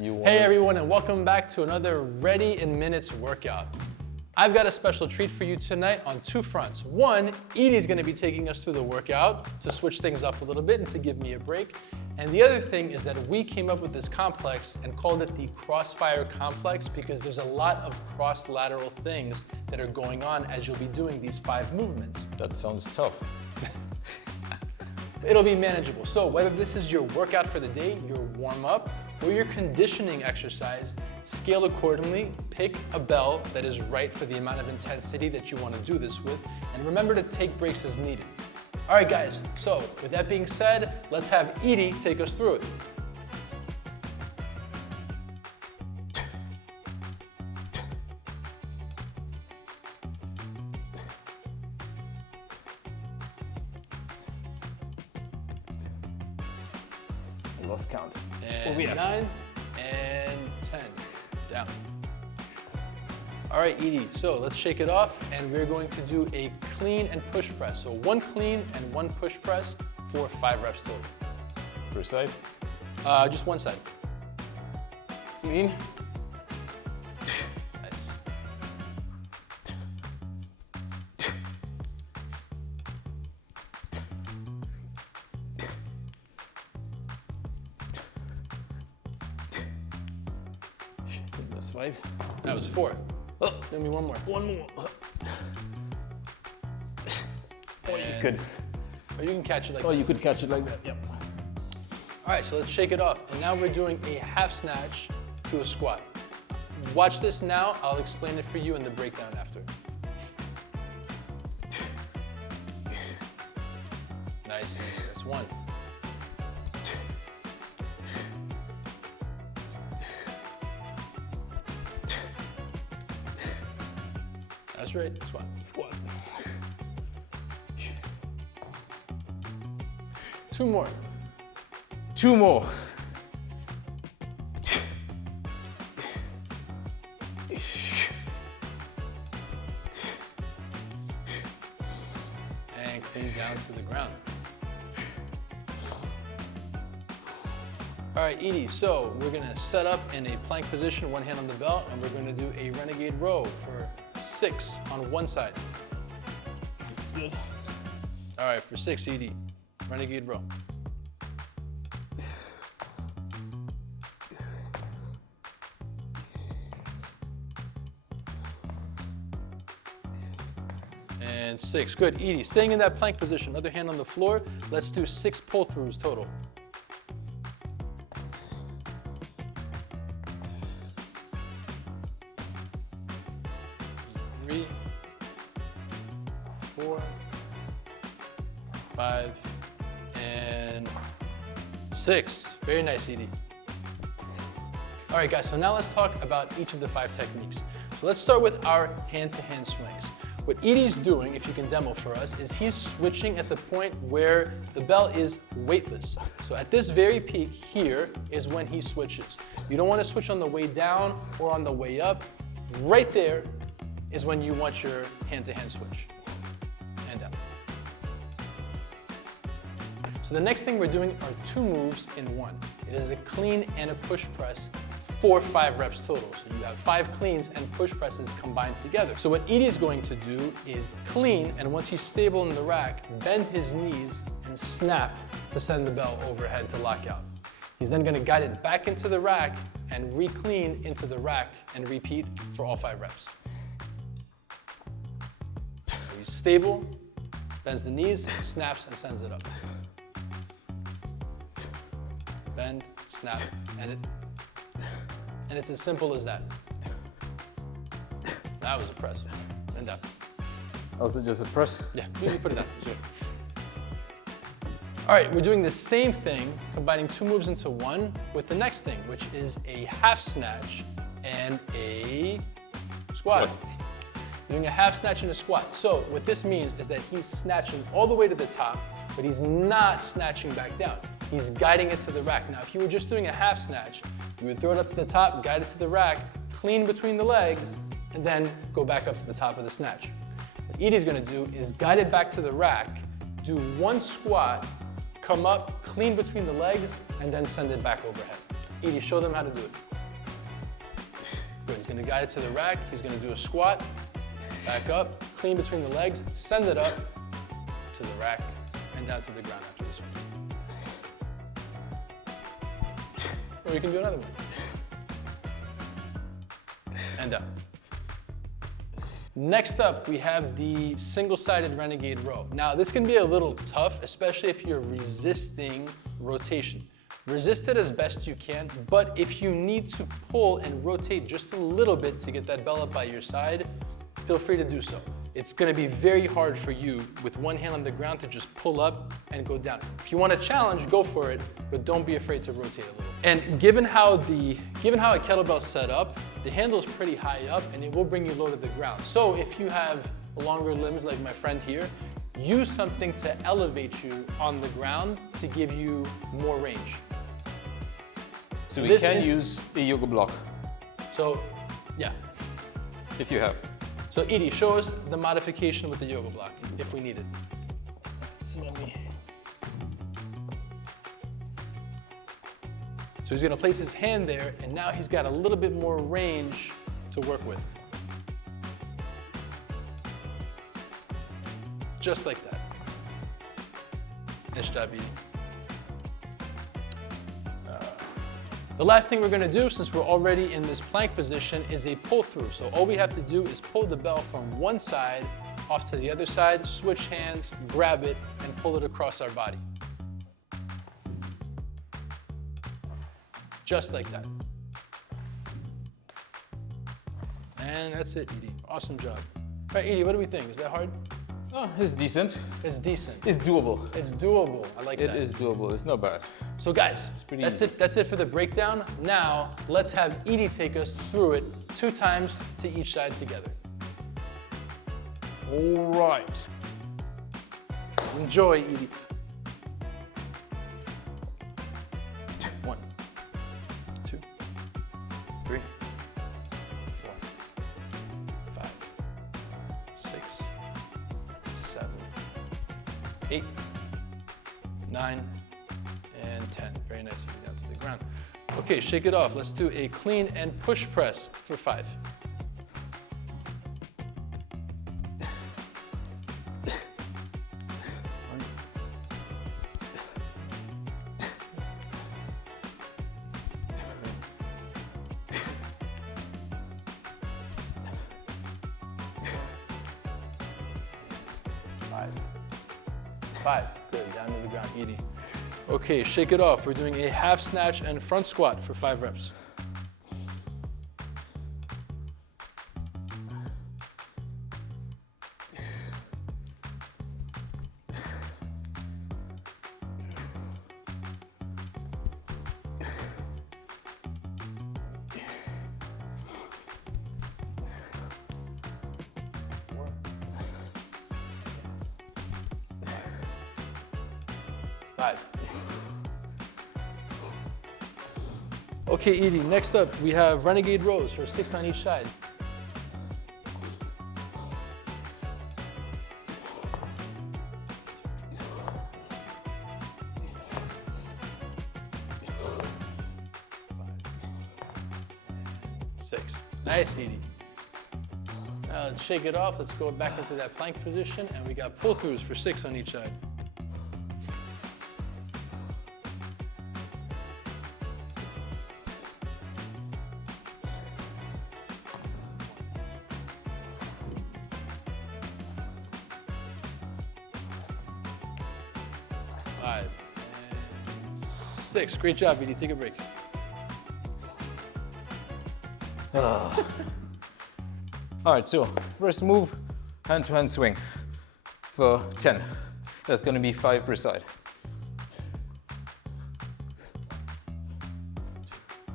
Hey everyone, and welcome back to another Ready in Minutes workout. I've got a special treat for you tonight on two fronts. One, Edie's gonna be taking us through the workout to switch things up a little bit and to give me a break. And the other thing is that we came up with this complex and called it the Crossfire Complex because there's a lot of cross-lateral things that are going on as you'll be doing these 5 movements. That sounds tough. It'll be manageable. So whether this is your workout for the day, your warm-up, or your conditioning exercise, scale accordingly, pick a bell that is right for the amount of intensity that you want to do this with, and remember to take breaks as needed. All right guys, so with that being said, let's have Edie take us through it. I lost count. And 9 and 10, down. All right, Edie, so let's shake it off, and we're going to do a clean and push press. So 1 clean and 1 push press for 5 reps total. Per side? Just one side. Clean. Nice. I think that's 5. That was 4. Oh, Give me one more. one more. Oh, you And- could. Or you can catch it like Oh, that. you could catch it like that. Yep. All right, so let's shake it off. And now we're doing a half snatch to a squat. Watch this now. I'll explain it for you in the breakdown after. Nice. That's 1. That's right. Squat. Squat. 2 more. 2 more. And clean down to the ground. All right, Edie, so we're gonna set up in a plank position, one hand on the belt, and we're gonna do a renegade row for 6 on one side. Good. All right, for 6, Edie, renegade row. And 6, good. Edie, staying in that plank position, other hand on the floor. Let's do 6 pull-throughs total. 3, 4, 5, and 6. Very nice, Edie. All right, guys, so now let's talk about each of the 5 techniques. So let's start with our hand-to-hand swings. What Edie's doing, if you can demo for us, is he's switching at the point where the bell is weightless. So at this very peak here is when he switches. You don't want to switch on the way down or on the way up. Right there is when you want your hand-to-hand switch. And down. So the next thing we're doing are 2 moves in 1. It is a clean and a push press for 5 reps total. So you have 5 cleans and push presses combined together. So what Edie is going to do is clean, and once he's stable in the rack, bend his knees and snap to send the bell overhead to lock out. He's then going to guide it back into the rack and re-clean into the rack and repeat for all 5 reps. So he's stable, bends the knees, snaps, and sends it up. Bend, snap, and it's as simple as that. That was a press. And down. Was it just a press? Yeah, you can put it down. Sure. All right, we're doing the same thing, combining 2 moves into 1 with the next thing, which is a half snatch and a squat. You're doing a half snatch and a squat. So what this means is that he's snatching all the way to the top, but he's not snatching back down. He's guiding it to the rack. Now, if you were just doing a half snatch, you would throw it up to the top, guide it to the rack, clean between the legs, and then go back up to the top of the snatch. What Edie's gonna do is guide it back to the rack, do 1 squat, come up, clean between the legs, and then send it back overhead. Edie, show them how to do it. Good, he's gonna guide it to the rack. He's gonna do a squat, back up, clean between the legs, send it up to the rack and down to the ground after this one. Or you can do another one. And down. Next up, we have the single-sided renegade row. Now, this can be a little tough, especially if you're resisting rotation. Resist it as best you can, but if you need to pull and rotate just a little bit to get that bell up by your side, feel free to do so. It's gonna be very hard for you with one hand on the ground to just pull up and go down. If you want a challenge, go for it, but don't be afraid to rotate a little. And given how a kettlebell's set up, the handle is pretty high up and it will bring you low to the ground. So if you have longer limbs like my friend here, use something to elevate you on the ground to give you more range. So we can use a yoga block. So, yeah. If you have. So Edie, show us the modification with the yoga block, if we need it. So he's gonna place his hand there, and now he's got a little bit more range to work with. Just like that. Nice job, Edie. The last thing we're gonna do, since we're already in this plank position, is a pull through. So all we have to do is pull the bell from one side off to the other side, switch hands, grab it, and pull it across our body. Just like that. And that's it, Edie. Awesome job. All right, Edie, what do we think? Is that hard? Oh, it's decent. It's decent. It's doable. It's doable. I like that. It is doable. It's not bad. So guys, that's it for the breakdown. Now, let's have Edie take us through it 2 times to each side together. All right. Enjoy, Edie. 1, 2, 3, 4, 5, 6, 7, 8, 9, and 10. Very nice, Edie, down to the ground. Okay, shake it off. Let's do a clean and push press for 5. Five. Good, down to the ground, Edie. Okay, shake it off. We're doing a half snatch and front squat for 5 reps. Okay, Edie, next up we have renegade rows for 6 on each side. Six. Nice, Edie. Now let's shake it off. Let's go back into that plank position, and we got pull-throughs for 6 on each side. Five and 6. Great job, Edie. Take a break. All right, so first move, hand-to-hand swing for 10. That's gonna be 5 per side.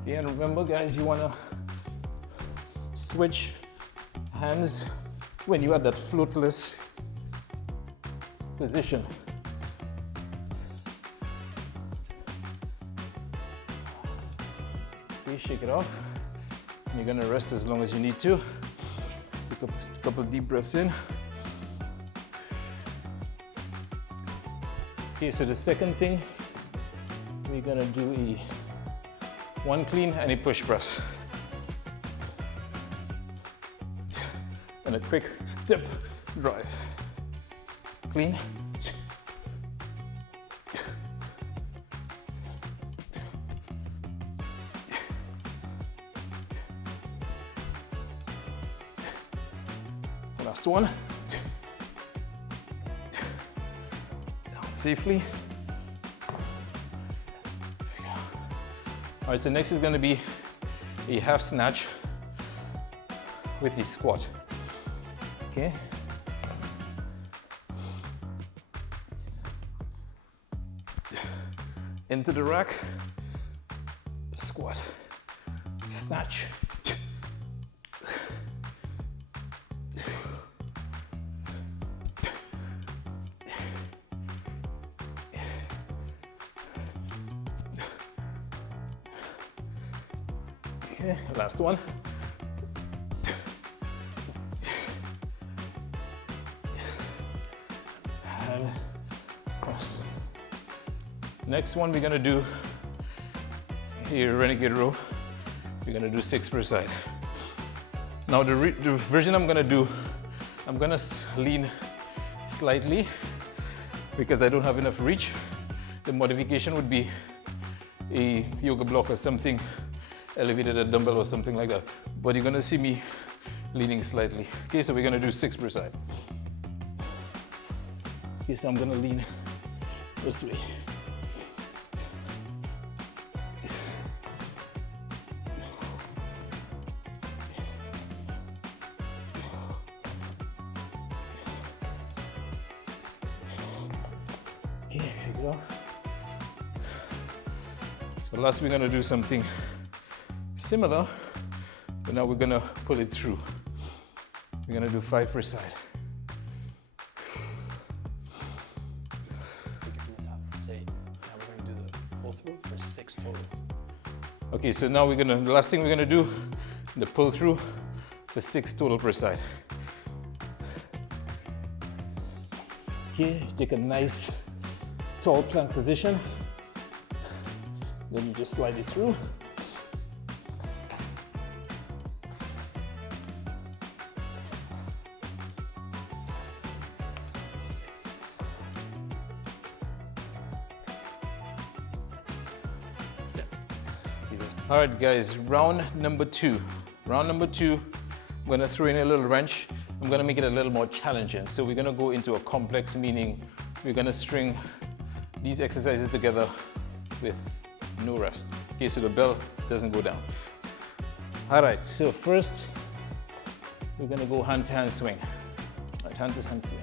Okay, and remember guys, you wanna switch hands when you're at that floatless position. Okay, shake it off. You're gonna rest as long as you need to. Take a couple deep breaths in. Okay, so the second thing, we're gonna do a 1 clean and a push press. and a quick dip, drive. Clean. Last one. Down safely. All right, so next is going to be a half snatch with the squat. Okay. Into the rack, squat, snatch. Okay, last one. And cross. Next one, we're gonna do a renegade row. We're gonna do 6 per side. Now the version I'm gonna do, I'm gonna lean slightly because I don't have enough reach. The modification would be a yoga block or something, elevated a dumbbell or something like that. But you're gonna see me leaning slightly. Okay, so we're gonna do 6 per side. Okay, so I'm gonna lean this way. Okay, shake it off. So last we're gonna do something similar, but now we're gonna pull it through. We're gonna do 5 per side. Say, now we're gonna do the pull through for 6 total. Okay, so now the last thing we're gonna do, the pull through for 6 total per side. Here, you take a nice tall plank position. Then you just slide it through. All right, guys, round number 2. Round number 2, I'm gonna throw in a little wrench. I'm gonna make it a little more challenging. So we're gonna go into a complex, meaning we're gonna string these exercises together with no rest. Okay, so the bell doesn't go down. All right, so first, we're gonna go hand to hand swing. All right, hand to hand swing.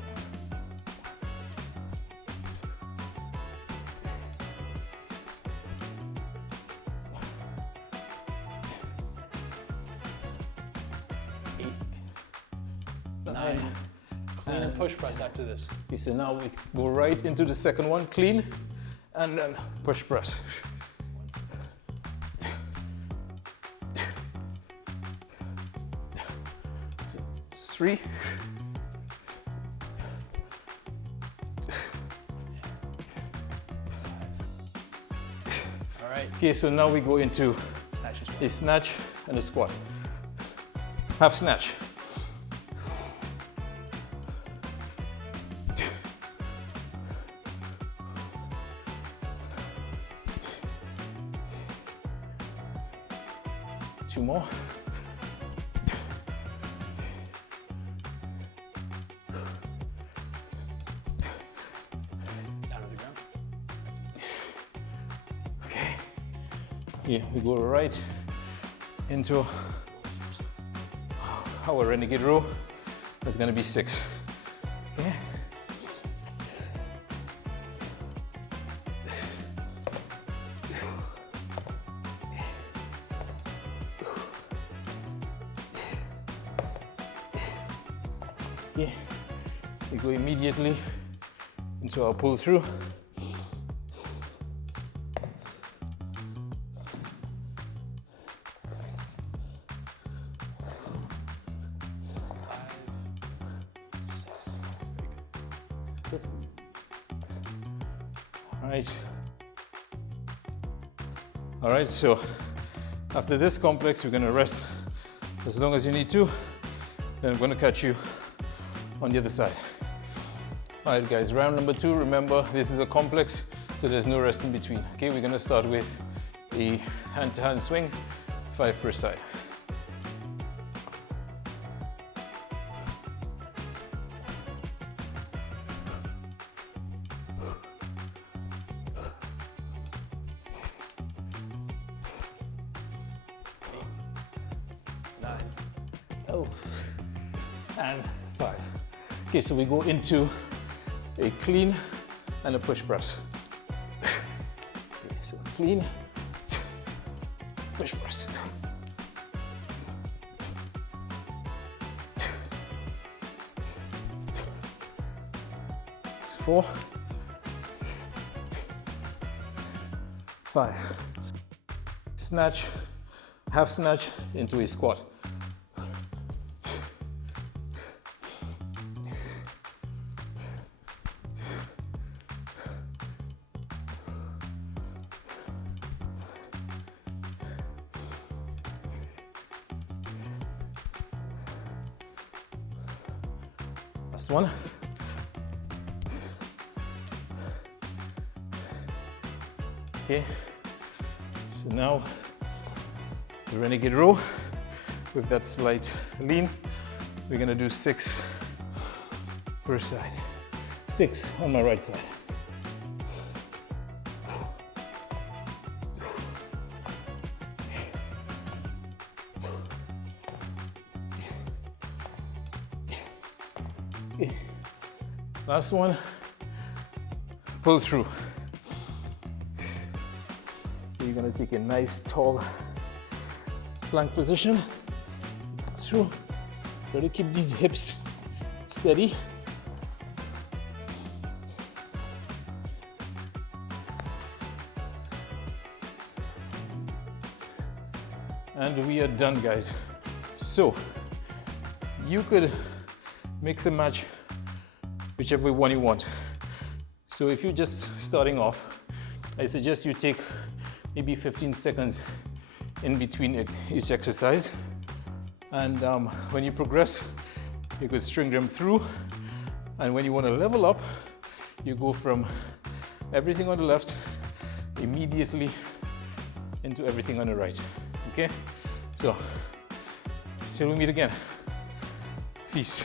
Clean and push press after this. Okay, so now we go right into the second one, clean, and then push press. Three. All right. Okay, so now we go into a snatch and a squat. Half snatch. Two more. Down to the ground. Okay. Here we go right into our renegade row. That's gonna be 6. Okay. Yeah, we go immediately into our pull through. All right, so after this complex, we're gonna rest as long as you need to. Then I'm gonna catch you on the other side. All right, guys, round number 2. Remember, this is a complex, so there's no rest in between. Okay, we're gonna start with a hand-to-hand swing, 5 per side. Oh, and 5. Okay, so we go into a clean and a push press. Okay, so clean, push press. 4, 5. Snatch, half snatch into a squat. Last one. Okay, so now the renegade row with that slight lean. We're gonna do 6 per side. 6 on my right side. Okay. Last one, pull through. You're gonna take a nice tall plank position through. Try to keep these hips steady. And we are done, guys. So you could mix and match whichever one you want. So if you're just starting off, I suggest you take maybe 15 seconds in between each exercise. And when you progress, you could string them through. And when you want to level up, you go from everything on the left immediately into everything on the right. Okay? So, till we meet again. Peace.